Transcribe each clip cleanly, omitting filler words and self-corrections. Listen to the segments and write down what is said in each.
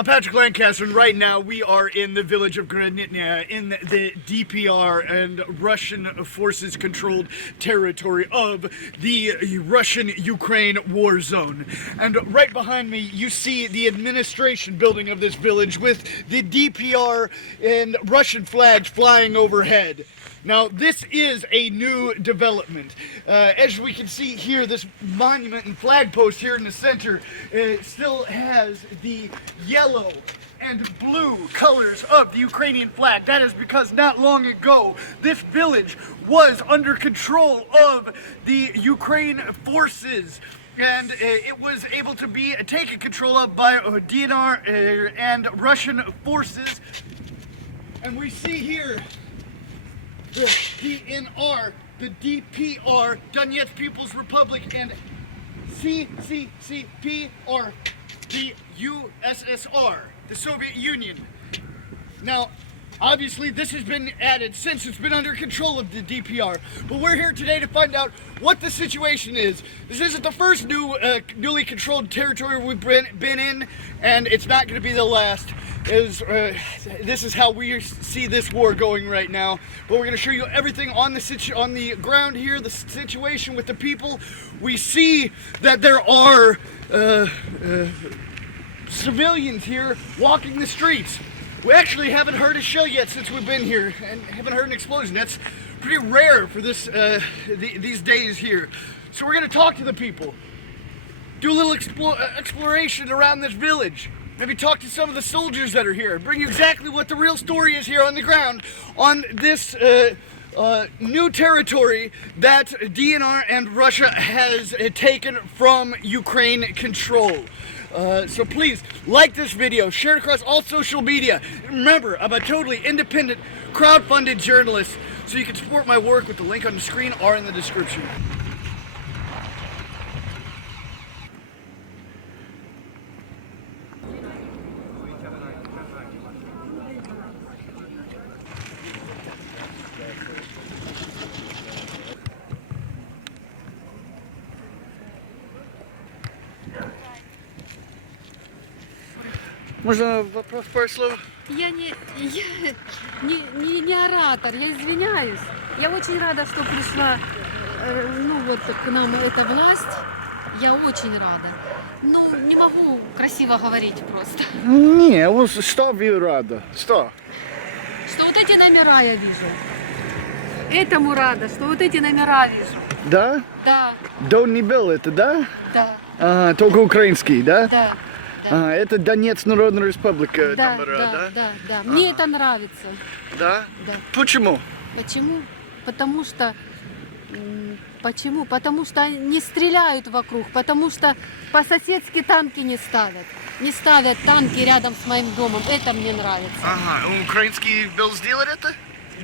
I'm Patrick Lancaster, and right now we are in the village of Granitnya in the DPR and Russian forces controlled territory of the Russian-Ukraine war zone. And right behind me, you see the administration building of this village with the DPR and Russian flags flying overhead. Now, this is a new development. As we can see here, this monument and flag post here in the center still has the yellow and blue colors of the Ukrainian flag. That is because not long ago, this village was under control of the Ukraine forces. And it was able to be taken control of by DNR and Russian forces. And we see here the DNR, the DPR, Donetsk People's Republic, and CCCP, the USSR, the Soviet Union. Now, obviously, this has been added since it's been under control of the DPR, but we're here today to find out what the situation is. This isn't the first newly controlled territory we've been in, and it's not going to be the last. This is how we see this war going right now. But we're going to show you everything on the ground here, the situation with the people. We see that there are civilians here walking the streets. We actually haven't heard a shell yet since we've been here, and haven't heard an explosion. That's pretty rare for this these days here. So we're going to talk to the people, do a little exploration around this village. Maybe talk to some of the soldiers that are here, bring you exactly what the real story is here on the ground on this new territory that DNR and Russia has taken from Ukraine control. So please like this video, share it across all social media. Remember, I'm a totally independent, crowd-funded journalist, so you can support my work with the link on the screen or in the description. Можно вопрос пару слов? Я не оратор, я извиняюсь. Я очень рада, что пришла к нам эта власть. Я очень рада. Но не могу красиво говорить просто. Не, что вы рада? Что? Что вот эти номера я вижу. Этому рада, что вот эти номера вижу. Да? Да. Дон не был это, да? Да. Только украинский, да? Да. Да. Это Донецк Народная Республика, да, номера, да? Да. Мне это нравится. Да? Да. Почему? Почему? Потому что не стреляют вокруг, потому что по-соседски танки не ставят. Не ставят танки рядом с моим домом. Это мне нравится. Ага, украинский был сделать это?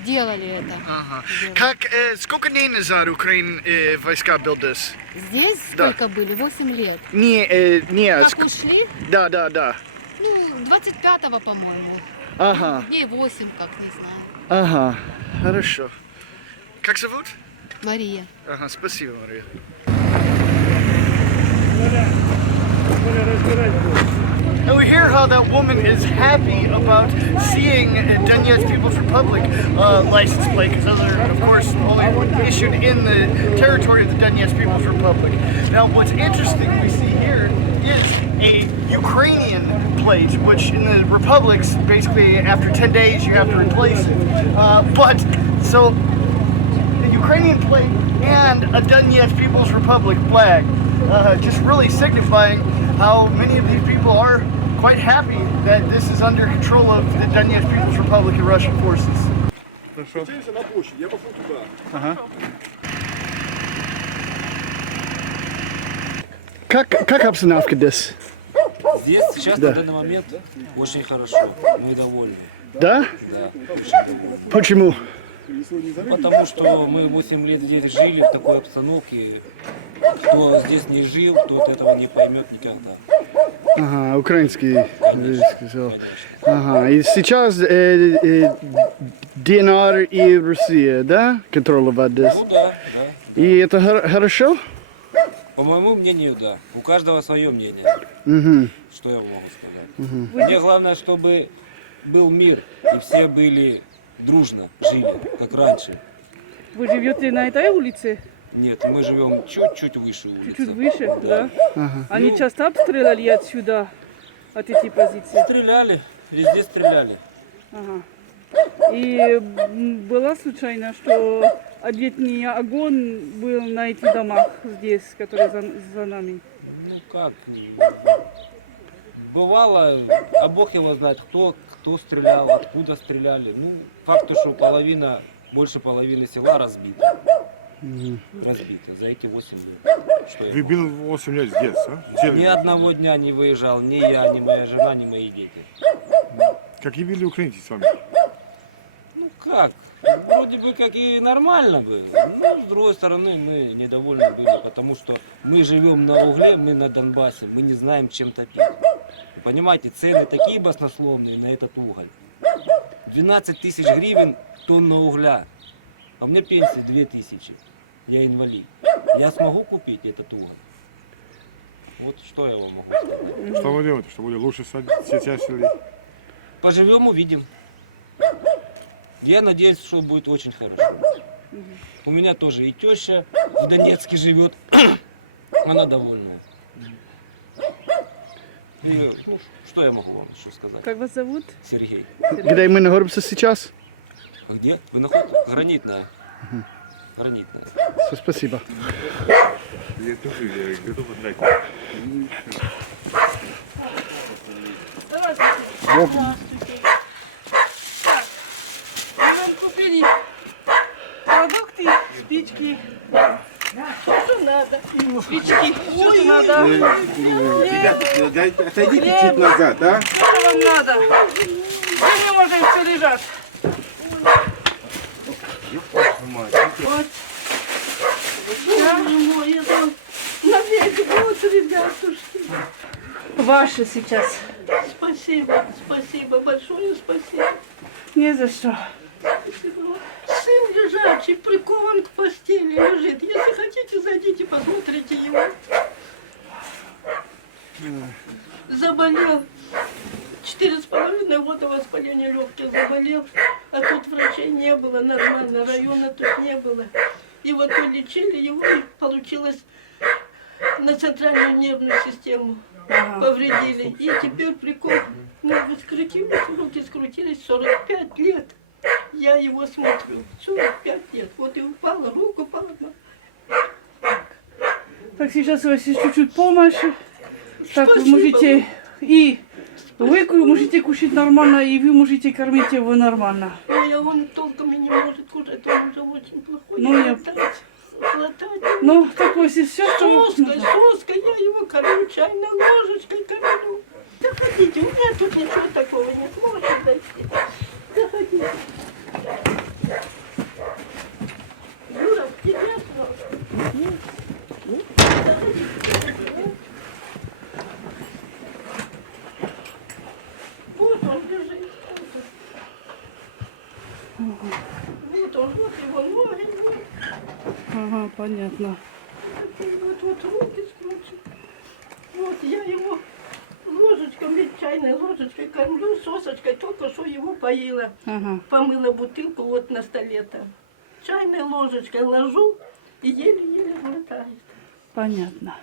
Делали это. Ага. Делали. Сколько дней назад Украина войска был здесь? Здесь сколько были? 8 лет. Не. Как ушли? Да. 25-го, по-моему. Ага. Дней 8, как не знаю. Ага, хорошо. Как зовут? Мария. Ага, спасибо, Мария. And we hear how that woman is happy about seeing Donetsk People's Republic license plate, because those are, of course, only issued in the territory of the Donetsk People's Republic. Now, what's interesting we see here is a Ukrainian plate, which in the republics, basically after 10 days, you have to replace it. So the Ukrainian plate and a Donetsk People's Republic flag, just really signifying how many of these people are quite happy that this is under control of the Donetsk People's Republic and Russian forces. Как обстановка здесь? Здесь сейчас на данный момент очень хорошо, мы довольны. Да? Да. Почему? Потому что мы 8 лет здесь жили в такой обстановке. Кто здесь не жил, тот этого не поймет никогда. Ага, украинский. Конечно. Ага, и сейчас ДНР и Россия, да, контролируют здесь? Ну да. И это хорошо? По моему мнению, да. У каждого свое мнение. Угу. Что я могу сказать? Мне главное, чтобы был мир, и все были дружно, жили, как раньше. Вы живете на этой улице? Нет, мы живем чуть-чуть выше улицы. Чуть-чуть выше, да? Они Ну, часто обстреляли отсюда, от эти позиции? Стреляли, везде стреляли. Ага. И было случайно, что ответный огонь был на этих домах здесь, которые за нами? Ну как, бывало, а Бог его знает, кто стрелял, откуда стреляли. Ну, факт, что больше половины села разбито. Разбито за эти 8 лет. Что я Вы могу? был 8 лет здесь, а? Где вы Ни были? одного дня не выезжал, ни я, ни моя жена, ни мои дети. Какие были украинцы с вами? Ну как, вроде бы как и нормально было, но с другой стороны мы недовольны были, потому что мы живем на угле, мы на Донбассе, мы не знаем, чем топить. Вы понимаете, цены такие баснословные на этот уголь. 12 тысяч гривен тонна угля, а у меня пенсия 2000, я инвалид. Я смогу купить этот уголь? Вот что я вам могу сказать. Что вы делаете? Что будет лучше сейчас или... Поживем, увидим. Я надеюсь, что будет очень хорошо. У меня тоже и теща в Донецке живет. Она довольна. И, ну, что я могу вам еще сказать? Как вас зовут? Сергей. Где мы находимся сейчас? А где? Вы находитесь? Гранитная. Гранитная. Все, спасибо. Я тоже готов отдать. Мы вам купили продукты, спички. Что надо? Спички. Что надо? Отойдите чуть назад, а? Что вам надо? Где мы можем все лежать? Вот. Ваши сейчас. Спасибо, спасибо, большое спасибо. Не за что. Сын лежачий, прикован к постели, лежит. Если хотите, зайдите, посмотрите его. Заболел. 4,5 года воспаление легких заболел. А тут врачей не было, нормально, района тут не было. И вот лечили его, и получилось на центральную нервную систему. Повредили. И теперь прикован. Ноги скрутились, руки скрутились, 45 лет. Я его смотрю, 45 лет. Вот и упала, руку упала. Так, сейчас у вас есть чуть-чуть помощи. Так, вы Спасибо. можете и вы можете кушать нормально, и вы можете кормить его нормально. Ой, а он толком и не может кушать, он уже очень плохой. Ну, я- Глотать. Ну, так вот здесь все, что Соской, соской, я его кормлю чайной ложечкой кормлю. Заходите, у меня тут ничего такого нет, можете зайти. Заходите. Юра, к тебе снова. Вот он лежит. Вот он, вот его ноги, вот. Ага, понятно. Вот руки скручены. Вот я его ложечкой, чайной ложечкой кормлю, сосочкой, только что его поила. Ага. Помыла бутылку вот на столе там. Чайной ложечкой ложу и еле-еле глотает. Понятно.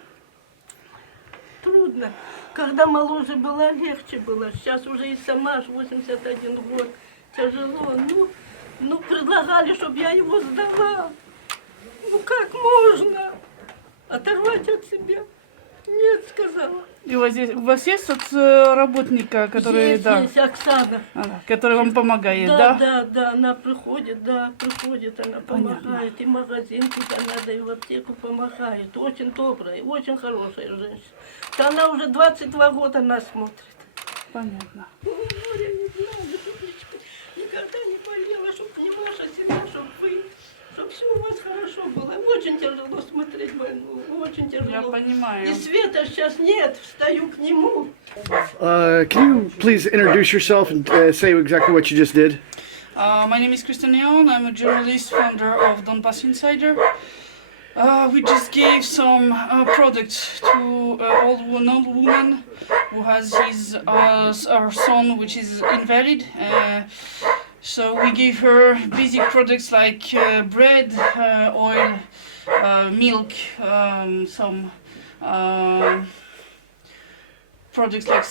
Трудно. Когда моложе была, легче было. Сейчас уже и сама аж 81 год. Тяжело. Ну, предлагали, чтобы я его сдала. Ну, как можно оторвать от себя? Нет, сказала. И у вас есть работника, который, Есть, да, есть Оксана. который вам помогает, Да, да? да, она приходит, она помогает. И в магазин куда надо, и в аптеку помогает. Очень добрая, очень хорошая женщина. Да она уже 22 года нас смотрит. Понятно. Ой, я не знаю, Дудечка, никогда не болела, чтобы не ваша семья, чтобы все у вас хорошо было. Очень тяжело смотреть больную, очень тяжело. Я понимаю. И света сейчас нет, встаю к нему. Can you please introduce yourself and say exactly what you just did? My name is Christian Neon. I'm a journalist, founder of Donbass Insider. We just gave some products to old woman who has his our son which is invalid. So we give her basic products like bread, oil, milk, some products like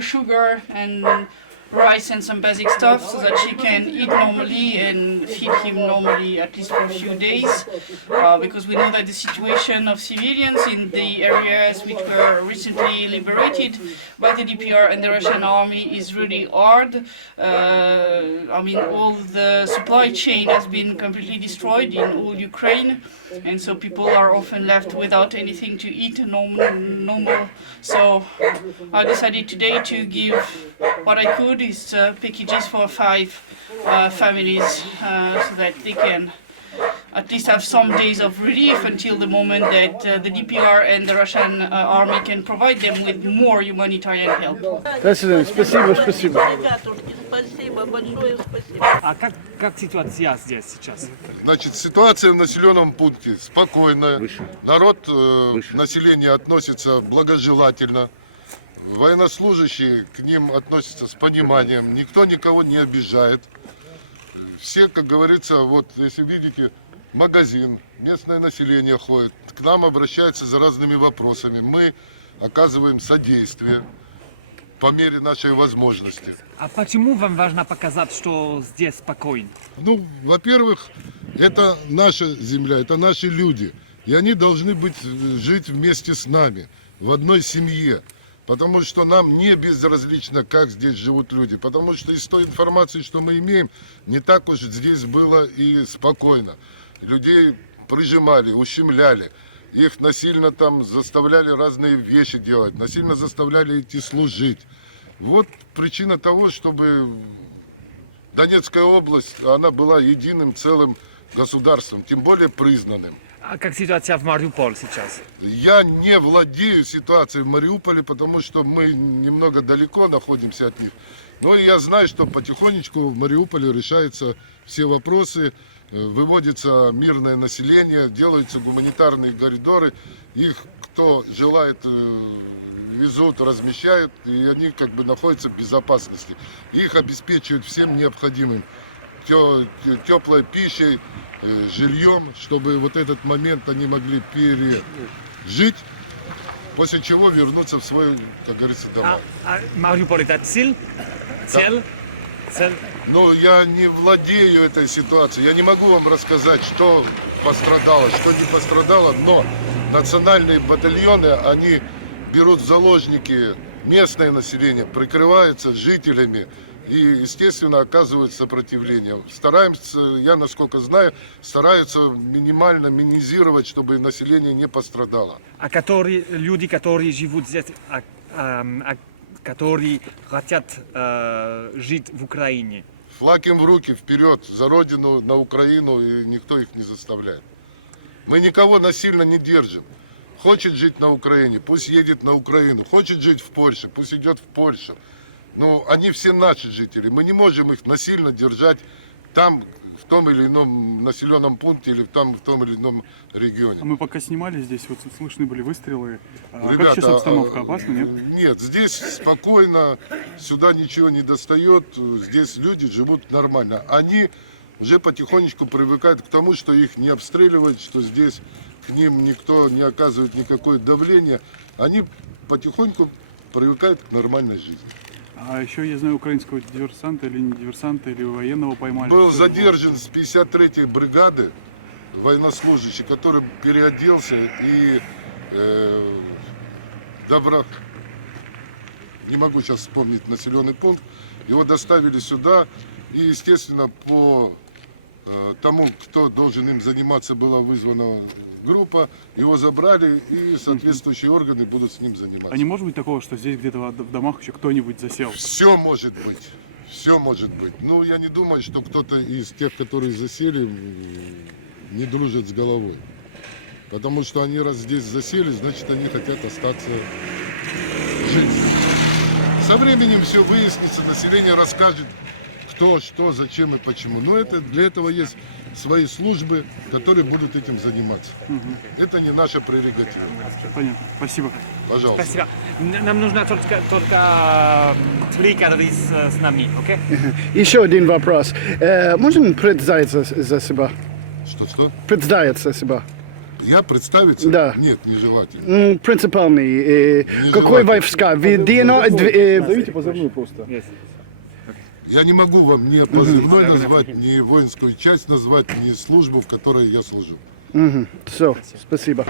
sugar and rice and some basic stuff so that she can eat normally and feed him normally at least for a few days, because we know that the situation of civilians in the areas which were recently liberated by the DPR and the Russian army is really hard. I mean, all the supply chain has been completely destroyed in all Ukraine, and so people are often left without anything to eat normal. So I decided today to give what I could is packages for 5 families so that they can at least have some days of relief until the moment that the DPR and the Russian army can provide them with more humanitarian help. President, спасибо, спасибо. Ребятушки, спасибо, большое спасибо. А как ситуация здесь сейчас? Значит, ситуация в населенном пункте спокойная. Народ, население относится благожелательно. Военнослужащие к ним относятся с пониманием. Никто никого не обижает. Все, как говорится, вот если видите, магазин, местное население ходит, к нам обращаются за разными вопросами. Мы оказываем содействие по мере нашей возможности. А почему вам важно показать, что здесь спокойно? Ну, во-первых, это наша земля, это наши люди. И они должны жить вместе с нами, в одной семье. Потому что нам не безразлично, как здесь живут люди. Потому что из той информации, что мы имеем, не так уж здесь было и спокойно. Людей прижимали, ущемляли. Их насильно там заставляли разные вещи делать, насильно заставляли идти служить. Вот причина того, чтобы Донецкая область, она была единым целым государством, тем более признанным. А как ситуация в Мариуполе сейчас? Я не владею ситуацией в Мариуполе, потому что мы немного далеко находимся от них. Но я знаю, что потихонечку в Мариуполе решаются все вопросы, выводится мирное население, делаются гуманитарные коридоры. Их, кто желает, везут, размещают, и они как бы находятся в безопасности. Их обеспечивают всем необходимым. Теплой пищей, жильем, чтобы вот этот момент они могли пережить, после чего вернуться в свой, как говорится, дома. А Мариуполь это цель? Но я не владею этой ситуацией, я не могу вам рассказать, что пострадало, что не пострадало, но национальные батальоны, они берут в заложники местное население, прикрываются жителями, и, естественно, оказывают сопротивление. Стараемся, я насколько знаю, стараются минимально минимизировать, чтобы население не пострадало. А люди, которые живут здесь, которые хотят жить в Украине? Флаг им в руки, вперед, за родину, на Украину, и никто их не заставляет. Мы никого насильно не держим. Хочет жить на Украине, пусть едет на Украину. Хочет жить в Польше, пусть идет в Польшу. Но они все наши жители. Мы не можем их насильно держать там, в том или ином населенном пункте или в том или ином регионе. А мы пока снимали здесь, вот слышны были выстрелы. Ребята, как сейчас обстановка? Опасно, нет? Нет, здесь спокойно, сюда ничего не достает, здесь люди живут нормально. Они уже потихонечку привыкают к тому, что их не обстреливают, что здесь к ним никто не оказывает никакое давление. Они потихоньку привыкают к нормальной жизни. А еще, я знаю, украинского диверсанта или не диверсанта, или военного поймали. Был задержан с 53-й бригады военнослужащий, который переоделся и не могу сейчас вспомнить населенный пункт, его доставили сюда, и, естественно, по тому, кто должен им заниматься, была вызвана группа, его забрали, и соответствующие органы будут с ним заниматься. А не может быть такого, что здесь где-то в домах еще кто-нибудь засел? Все может быть. Все может быть. Ну, я не думаю, что кто-то из тех, которые засели, не дружит с головой. Потому что они раз здесь засели, значит, они хотят остаться жить. Со временем все выяснится, население расскажет, что, зачем и почему. Но для этого есть свои службы, которые будут этим заниматься. Это не наша прерогатива. Понятно. Спасибо. Пожалуйста. Спасибо. Нам нужно только 3 кадры с нами, окей? Еще один вопрос. Можно представиться за себя? Что? Представиться себя. Я представиться? Да. Нет, нежелательно. Принципиальный. Какой войска? Зовите позывную просто. Я не могу вам ни позывной назвать, ни воинскую часть назвать, ни службу, в которой я служу. Все, спасибо.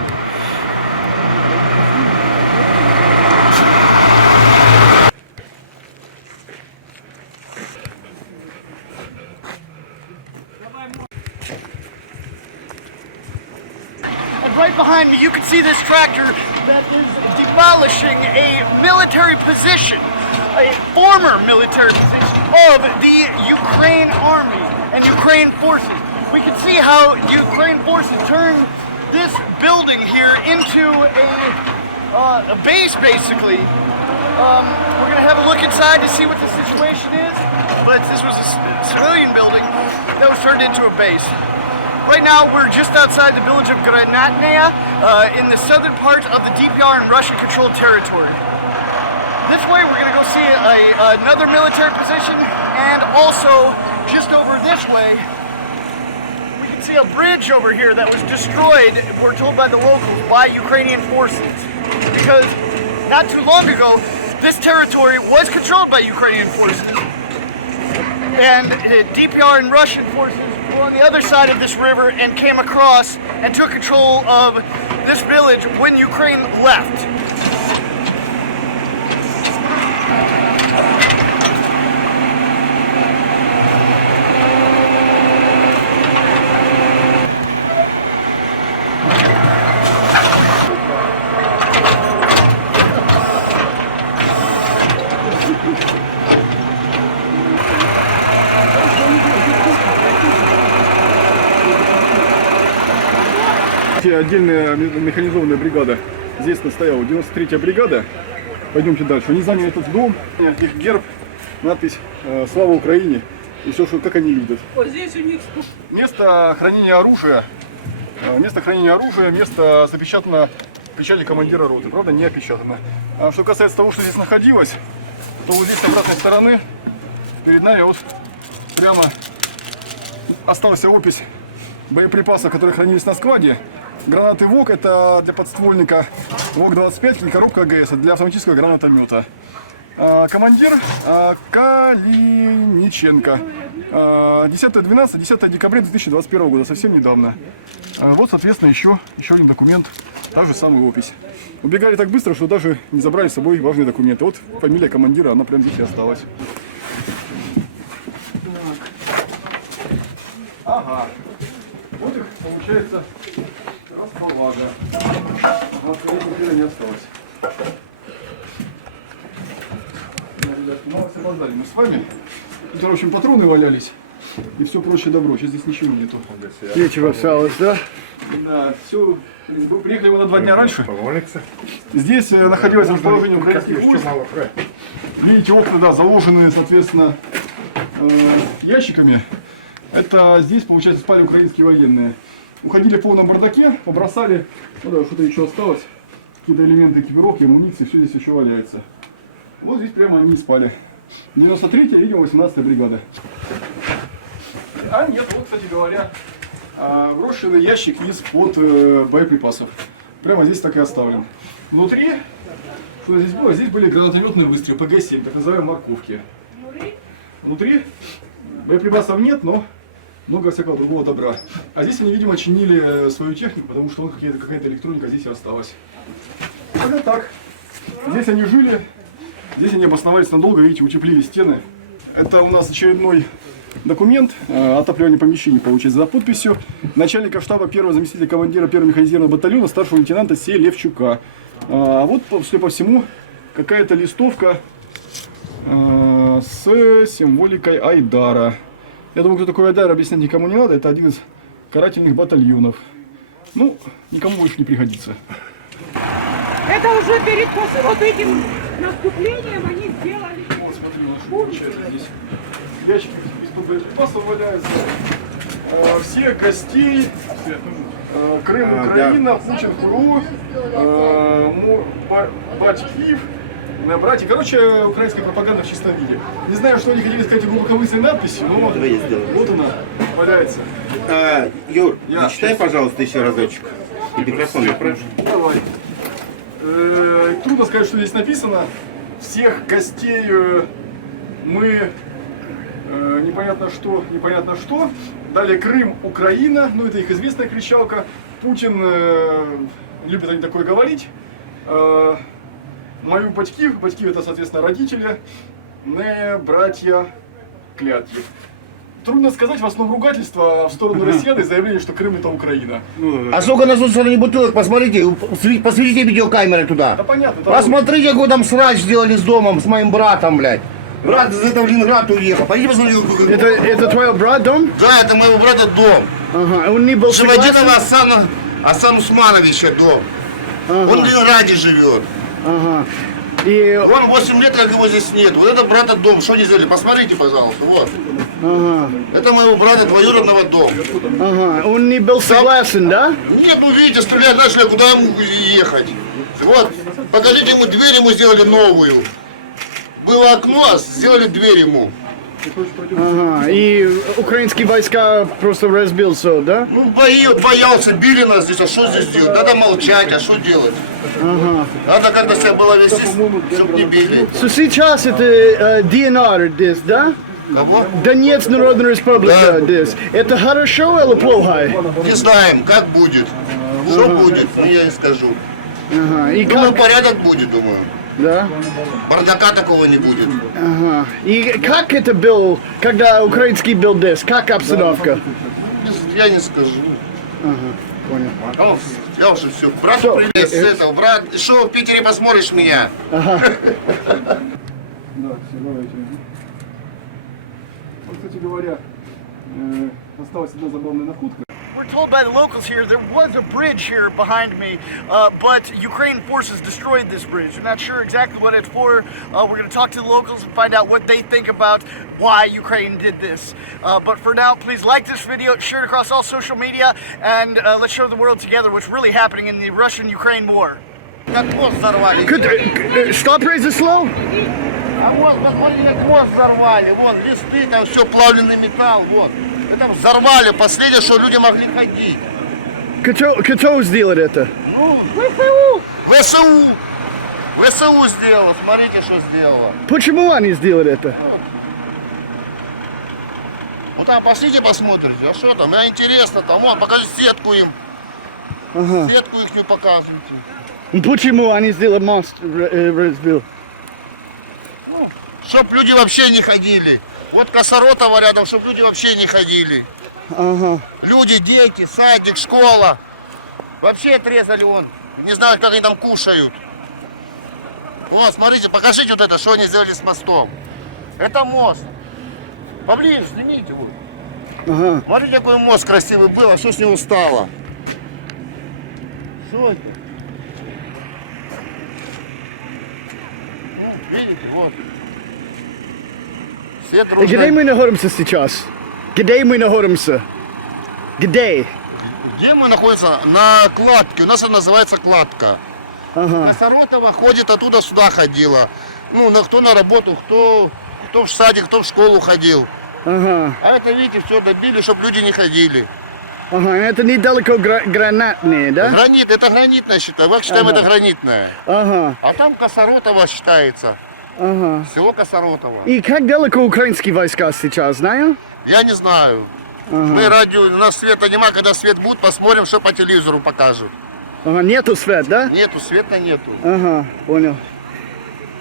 And right behind me, you can see this tractor that is demolishing a military position, a former military position of the Ukraine army and Ukraine forces. We can see how Ukraine forces turned this building here into a base, basically. We're gonna have a look inside to see what the situation is, but this was a civilian building that was turned into a base. Right now, we're just outside the village of Granatnaya, in the southern part of the DPR and Russian-controlled territory. This way, we're going to go see another military position, and also, just over this way, we can see a bridge over here that was destroyed, we're told by the locals, by Ukrainian forces. Because not too long ago, this territory was controlled by Ukrainian forces, and DPR and Russian forces were on the other side of this river and came across and took control of this village when Ukraine left. Отдельная механизованная бригада здесь стояла, 93-я бригада. Пойдемте дальше. Они заняли этот дом, их герб, надпись «Слава Украине» и все, что, как они видят. Вот здесь у них Место хранения оружия, место запечатано печатью командира роты, правда, не опечатано. А что касается того, что здесь находилось, то вот здесь с обратной стороны перед нами вот прямо осталась опись боеприпасов, которые хранились на складе. Гранаты ВОК — это для подствольника, ВОК-25 и коробка АГС — для автоматического гранатомета. Командир Калиниченко. 10 декабря 2021 года, совсем недавно. Вот, соответственно, еще один документ, та же самая опись. Убегали так быстро, что даже не забрали с собой важные документы. Вот фамилия командира, она прямо здесь и осталась. Ага. Вот их, получается, располага. Теперь не осталось. Да, ребятки, мало все опоздали мы с вами. Тут, в общем, патроны валялись и все прочее добро. Сейчас здесь ничего нету. Нечего осталось, да? Да, все. Приехали мы на 2 дня раньше. Здесь находилось расположение украинских войск. Видите, окна, да, заложены, соответственно, ящиками. Это здесь, получается, спали украинские военные. Уходили в полном бардаке, побросали, ну да, что-то еще осталось. Какие-то элементы экипировки, амуниции, все здесь еще валяется. Вот здесь прямо они и спали. 93-я, видимо, 18-я бригада. А нет, вот, кстати говоря, брошенный ящик из-под боеприпасов. Прямо здесь так и оставлен. Внутри, что здесь было? Здесь были гранатометные выстрелы, ПГ-7, так называемые морковки. Внутри боеприпасов нет, но много всякого другого добра. А здесь они, видимо, чинили свою технику, потому что какая-то электроника здесь и осталась. Вот так. Здесь они жили, здесь они обосновались надолго, видите, утеплили стены. Это у нас очередной документ отапливания помещений, получается, за подписью начальника штаба первого заместителя командира 1-го механизированного батальона старшего лейтенанта Селевчука. А вот, судя по всему, какая-то листовка с символикой Айдара. Я думаю, кто такой Айдар, объяснять никому не надо. Это один из карательных батальонов. Ну, никому больше не пригодится. Это уже перед вот этим наступлением они сделали. Вот, смотри, у нас что получается здесь. Ящики боеприпасов валяется. Всех гостей. Крым, Украина, Путин, ПРУ, Батькив, братья. Короче, украинская пропаганда в чистом виде. Не знаю, что они хотели сказать глубокомысленной надписи, но вот она валяется. Юр, зачитай, пожалуйста, еще разочек. И микрофон я прошу. Давай. Трудно сказать, что здесь написано. Всех гостей мы непонятно что. Далее Крым, Украина, ну это их известная кричалка. Путин, любят они такое говорить. Мою батькив это, соответственно, родители, не братья, клятьев. Трудно сказать, в основном ругательство в сторону россиян и заявление, что Крым это Украина. А сколько на стороне бутылок, посмотрите, посветите видеокамеры туда. Да понятно. Посмотрите, какой там срач сделали с домом, с моим братом, блядь. Брат из этого Ленинграда уехал. Пойдите посмотрите. Это твой брат дом? Да, это моего брата дом. Ага, он не был согласен? Шамадинова Асан Усмановича дом. Ага. Он в Ленинграде живет. Ага. И... Он 8 лет, как его здесь нет. Вот это брата дом. Что они сделали? Посмотрите, пожалуйста. Вот. Ага. Это моего брата двоюродного дома. Ага. Он не был согласен, да? Нет, ну видите, стрелять начали, куда ему ехать? Вот, покажите ему, дверь ему сделали новую. Было окно, а сделали дверь ему. Ага. И украинские войска просто разбил все, да? Ну, боялся, били нас здесь, а что здесь делать? Надо молчать, а что делать? Ага. Надо как-то себя было вести, чтобы не били. So сейчас это ДНР здесь, да? Кого? Донецк, Народная Республика здесь. Это хорошо или плохо? Не знаем, как будет. Что будет, я не скажу. Ага. И Думаю, как? порядок будет, думаю. Да? Бардака такого не будет. Ага. И как это был, когда украинский был здесь? Как обстановка? Я не скажу. Ага. Понял. Он сказал, что все. Брат, привет с этого. Брат, что в Питере посмотришь меня? Ага. Да, все, давайте. Вот, кстати говоря, осталась одна забавная находка. We're told by the locals here there was a bridge here behind me, but Ukraine forces destroyed this bridge. We're not sure exactly what it's for. We're going to talk to the locals and find out what they think about why Ukraine did this. But for now, please like this video, share it across all social media, and let's show the world together what's really happening in the Russian-Ukraine war. Как мост взорвали. Stop raising slow. А вот, посмотри, как мост взорвали. Вон, листы, там все, плавленый металл, вот. Это взорвали, последнее, что люди могли ходить. Кто сделал это? Ну, ВСУ. ВСУ сделало, смотрите, что сделало. Почему они сделали это? Вот там пошлите, посмотрите, а что там, а интересно там, вон, покажи сетку им. Ага. Сетку их не показывайте. Почему они сделали мост разбил? Чтоб люди вообще не ходили. Вот Косоротова рядом, чтоб люди вообще не ходили. Ага. Люди, дети, садик, школа. Вообще отрезали вон. Не знаю, как они там кушают. Вот, смотрите, покажите вот это, что они сделали с мостом. Это мост. Поближе, снимите вот. Ага. Смотрите, какой мост красивый был, а что с него стало? Что это? Ну, видите, вот. Все дружно. Где мы находимся сейчас? Где мы находимся? Где? Где мы находимся? На кладке. У нас это называется кладка. Ага. Косоротова ходит, оттуда сюда ходила. Ну, кто на работу, кто в садик, кто в школу ходил. Ага. А это, видите, все добили, чтобы люди не ходили. Ага. Это недалеко гранатные, да? Гранит, это гранитная считаю. Как считаем, это гранитная. Ага. А там Косоротова считается. Ага. Село Косоротова. И как далеко украинские войска сейчас, знаю? Я не знаю. Мы радио, у нас света нема, когда свет будет, посмотрим, что по телевизору покажут. Ага. Нету света, да? Нету, света нету. Ага. Понял.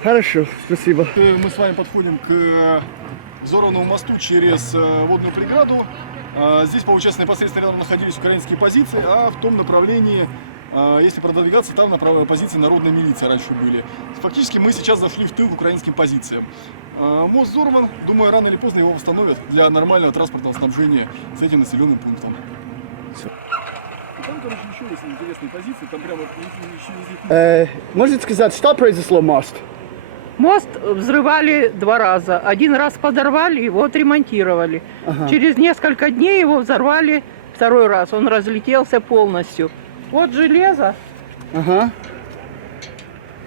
Хорошо, спасибо. Мы с вами подходим к взорванному мосту через водную преграду. Здесь, получается, непосредственно рядом находились украинские позиции, а в том направлении, если продвигаться, там на правой позиции народная милиция раньше были. Фактически мы сейчас зашли в тыл к украинским позициям. Мост взорван, думаю, рано или поздно его восстановят для нормального транспортного снабжения с этим населенным пунктом. Там, короче, еще есть интересные позиции, там прямо через них... Можете сказать, что произошло мост? Мост взрывали 2 раза. 1 раз подорвали, его отремонтировали. Ага. Через несколько дней его взорвали 2 раз. Он разлетелся полностью. Вот железо. Ага.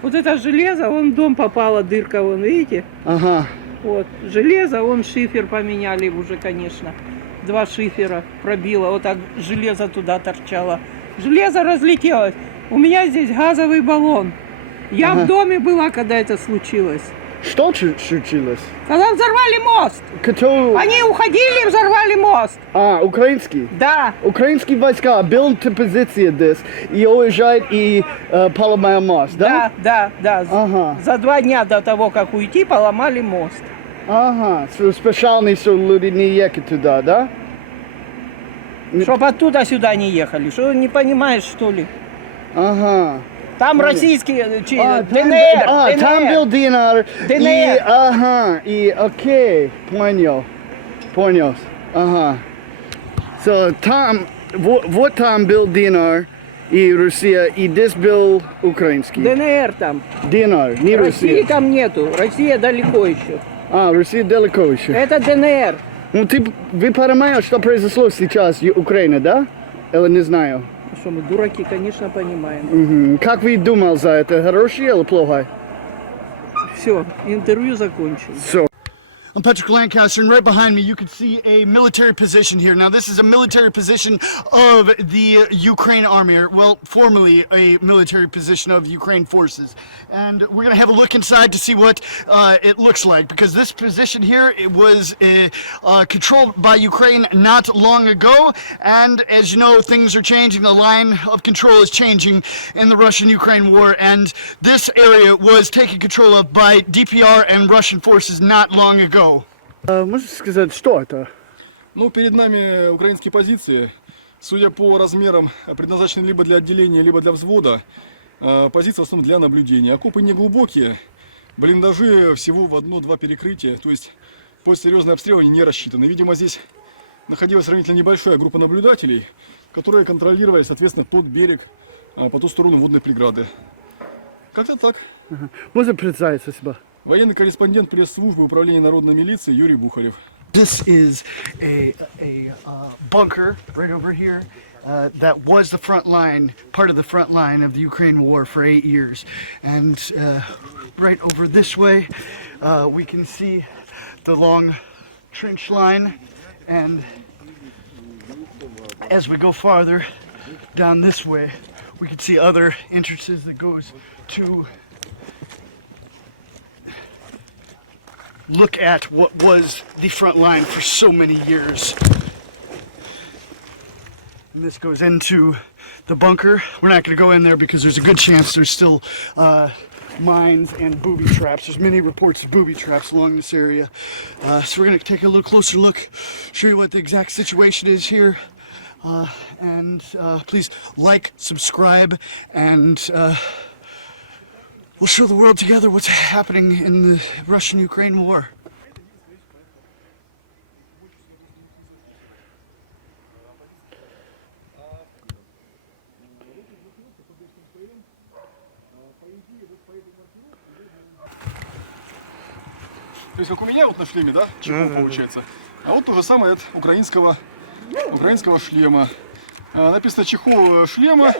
Вот это железо, вон в дом попала дырка, вон, видите? Ага. Вот. Железо, вон шифер поменяли уже, конечно. 2 шифера пробило. Вот так железо туда торчало. Железо разлетелось. У меня здесь газовый баллон. Я Ага. в доме была, когда это случилось. Что случилось? Когда взорвали мост. Кто? Они уходили и взорвали мост. Украинский? Да. Украинские войска берут позиции здесь и уезжают и поломают мост, да? Да. Ага. За 2 дня до того, как уйти, поломали мост. Ага. Специально, что люди не ехали туда, да? Чтоб оттуда сюда не ехали. Что, не понимаешь, что ли? Ага. Там российские, Там, ДНР. там был ДНР. ДНР. И, ага, и окей, понял. Ага. So, там, вот там был ДНР и Россия, и здесь был украинский. ДНР там. ДНР, не России Россия. там нету. Россия далеко еще. Россия далеко еще. Это ДНР. Ну, вы понимаете, что произошло сейчас в Украине, да? Или не знаю? Что мы дураки, конечно, понимаем. Мгм. Как вы думали за это, хорошее или плохое? Все, интервью закончено. Все. I'm Patrick Lancaster, and right behind me you can see a military position here. Now this is a military position of the Ukraine Army, or well, formerly a military position of Ukraine forces. And we're going to have a look inside to see what it looks like, because this position here, it was controlled by Ukraine not long ago, and as you know, things are changing. The line of control is changing in the Russian-Ukraine war, and this area was taken control of by DPR and Russian forces not long ago. Можешь сказать, что это? Ну, перед нами украинские позиции. Судя по размерам, предназначены либо для отделения, либо для взвода. Позиции в основном для наблюдения. Окопы не глубокие, блиндажи всего в 1-2 перекрытия. То есть под серьезный обстрел они не рассчитаны. Видимо, здесь находилась сравнительно небольшая группа наблюдателей, которые контролировали, соответственно, тот берег по ту сторону водной преграды. Как-то так. Можно представить себя? Военный корреспондент пресс-службы управления народной милиции Юрий Бухарев. This is a bunker right over here that was the front line, part of the front line of the Ukraine war for 8 years. And right over this way, we can see the long trench line. And as we go farther down this way, we can see other entrances that goes to look at what was the front line for so many years. And this goes into the bunker. We're not going to go in there because there's a good chance there's still mines and booby traps. There's many reports of booby traps along this area. So we're going to take a little closer look, show you what the exact situation is here. And please like, subscribe, and we'll show the world together what's happening in the Russian-Ukraine war. То есть как у меня вот на шлеме, да, чехол получается. А вот то же самое от украинского шлема. Написано чехол шлема,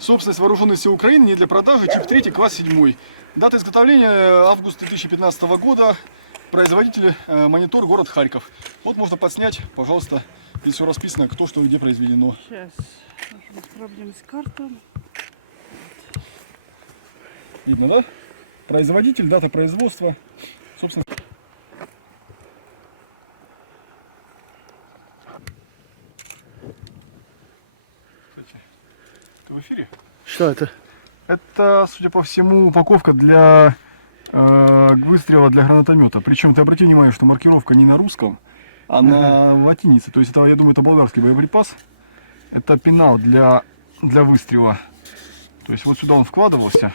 собственность вооруженных сил Украины, не для продажи, тип 3, класс 7. Дата изготовления август 2015 года. Производитель монитор, город Харьков. Вот можно подснять, пожалуйста, здесь все расписано, кто что и где произведено. Сейчас проблем с картой. Видно, да? Производитель, дата производства, собственно. Ты в эфире? Что это? Это, судя по всему, упаковка для выстрела для гранатомета. Причем ты обрати внимание, что маркировка не на русском, а на латинице. То есть это, я думаю, это болгарский боеприпас. Это пенал для выстрела. То есть вот сюда он вкладывался,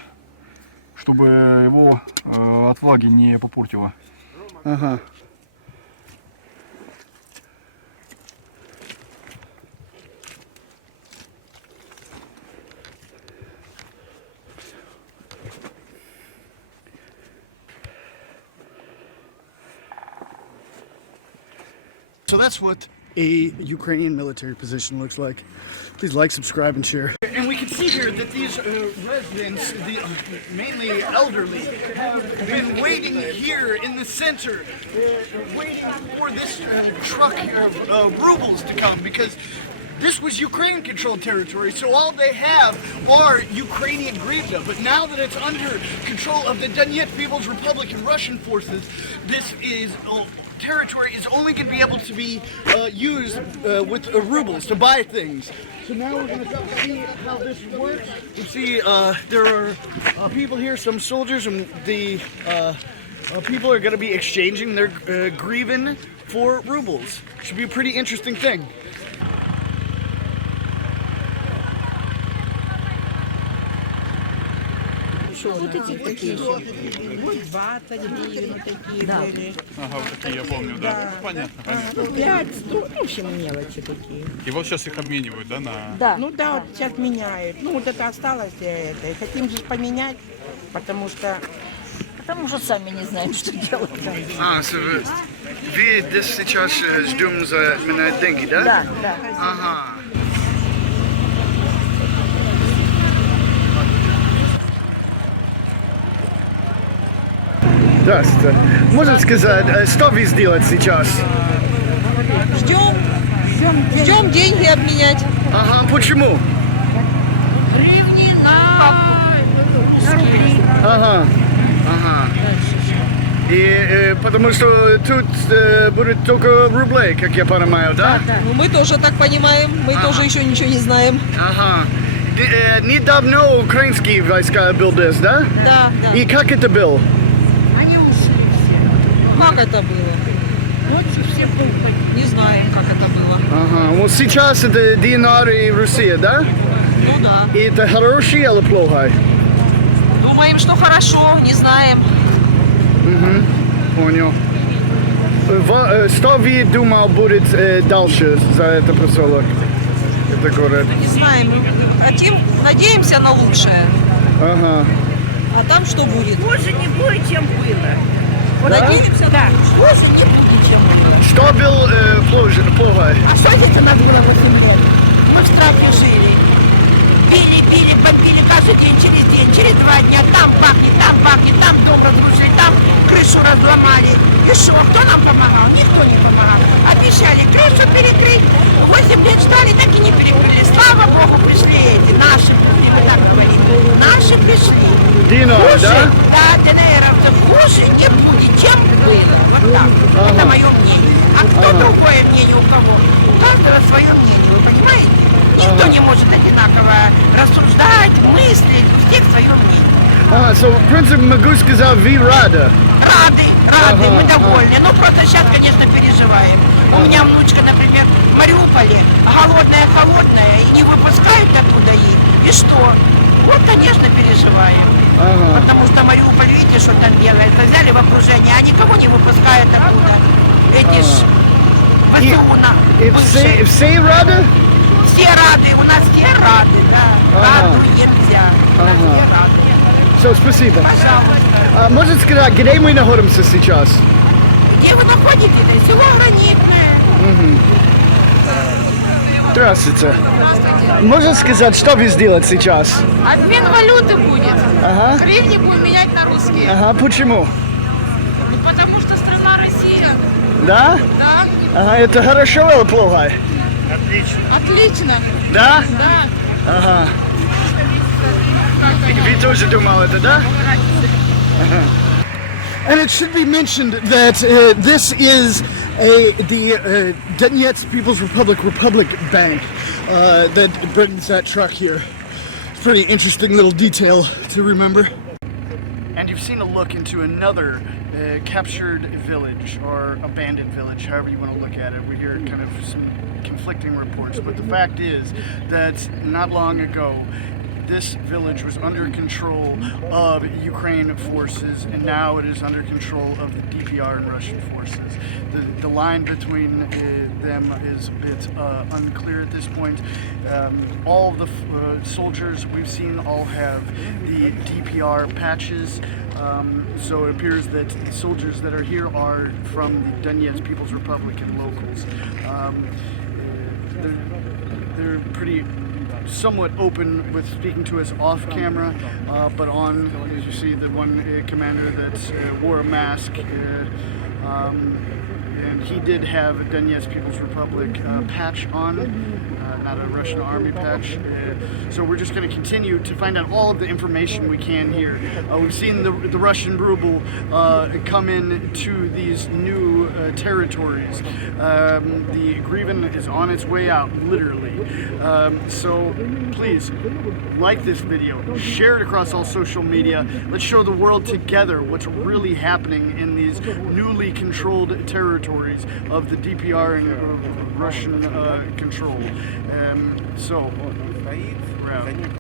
чтобы его от влаги не попортило. Ага. So that's what a Ukrainian military position looks like. Please like, subscribe, and share. And we can see here that these residents, mainly elderly, have been waiting here in the center, waiting for this truck of rubles to come, because this was Ukraine-controlled territory, so all they have are Ukrainian hryvnia. But now that it's under control of the Donetsk People's Republic and Russian forces, this territory is only going to be able to be used with rubles to buy things. So now we're going to see how this works. You see there are people here, some soldiers, and the people are going to be exchanging their hryvnia for rubles. Should be a pretty interesting thing. Вот эти такие. Вот 20 гривен такие были. Ага, вот такие я помню, да. Понятно, понятно. 5, 100, в общем, мелочи такие. И вот сейчас их обменивают, да, на... Да. Ну да, вот сейчас меняют. Ну вот это осталось для этого. Хотим же поменять, потому что сами не знаем, что делать. Вы здесь сейчас ждем за именно деньги, да? Да, да. Ага. Здравствуйте. Можно сказать, что вы сделаете сейчас? Ждем деньги обменять. Ага, почему? Гривни на рубли. Ага, ага. И потому что тут будет только рублей, как я понимаю, да? Ну мы тоже так понимаем, мы тоже еще ничего не знаем. Ага. Недавно украинские войска был здесь, да? Да, да. И как это было? Они ушли все. Как это было? Вот все пухли. Не знаем, как это было. Ага. Вот сейчас это ДНР и Россия, да? Ну да. И это хороший или плохой? Думаем, что хорошо, не знаем. Угу. Понял. Что вы думал будет дальше за это поселок? Это город. Не знаем. Хотим, надеемся на лучшее. Ага. А там что будет? Хуже не будет, чем было. Надеемся на лучшее. Хуже не будет, чем было. Что был плохо? А что это надо было в земле? Мы в страхе жили. Били, побили каждый день, через 2 дня. Там пахнет, там дом разрушили, там крышу разломали. И что, кто нам помогал? Никто не помогал. Обещали крышу перекрыть. 8 лет ждали, так и не перекрыли. Слава Богу, пришли эти, наши, мы так говорим. Наши пришли. ДНР, Хуже, да? Да, ДНРовцев хуже не будет, чем было. Вот так. Это мое мнение. А кто другое мнение у кого? У каждого свое мнение, вы понимаете? Никто не может одинаково рассуждать, мыслить, у всех свое мнение. В принципе, могу сказать, вы рады. Рады, мы довольны. Но просто сейчас, конечно, переживаем. У меня внучка, например, в Мариуполе, холодная, и не выпускают оттуда ей. И что? Вот, конечно, переживаем. Потому что Мариуполь, видите, что там делается. Взяли в окружение, а никого не выпускают оттуда. Эти ж И все рады? Все рады, у нас все рады, да. Раду нельзя. Все рады. Все, спасибо. Пожалуйста. Можно сказать, где мы находимся сейчас? Где вы находитесь? Село Гранитное. Здравствуйте. Можно сказать, что вы сделаете сейчас? Обмен валюты будет. Ага. Гривни будем менять на русские. Ага, почему? Потому что страна Россия. Да? Да. Ага, это хорошо или плохо? Отлично. Да? Да. Ага. Вы тоже думали это, да? And it should be mentioned that this is the Donetsk People's Republic Bank that brings that truck here. It's a pretty interesting little detail to remember. And you've seen a look into another captured village or abandoned village, however you want to look at it. We hear kind of some conflicting reports, but the fact is that not long ago this village was under control of Ukraine forces, and now it is under control of the DPR and Russian forces. The line between them is a bit unclear at this point. All the soldiers we've seen all have the DPR patches. So it appears that the soldiers that are here are from the Donetsk People's Republic and locals. They're pretty somewhat open with speaking to us off camera, but on, as you see, the one commander that wore a mask, and he did have a Donetsk People's Republic patch on, not a Russian army patch. So we're just going to continue to find out all of the information we can here. We've seen the Russian ruble come in to these new territories. The Grievin is on its way out, literally. So please like this video, share it across all social media. Let's show the world together what's really happening in these newly controlled territories of the DPR and Russian control. So, we're out.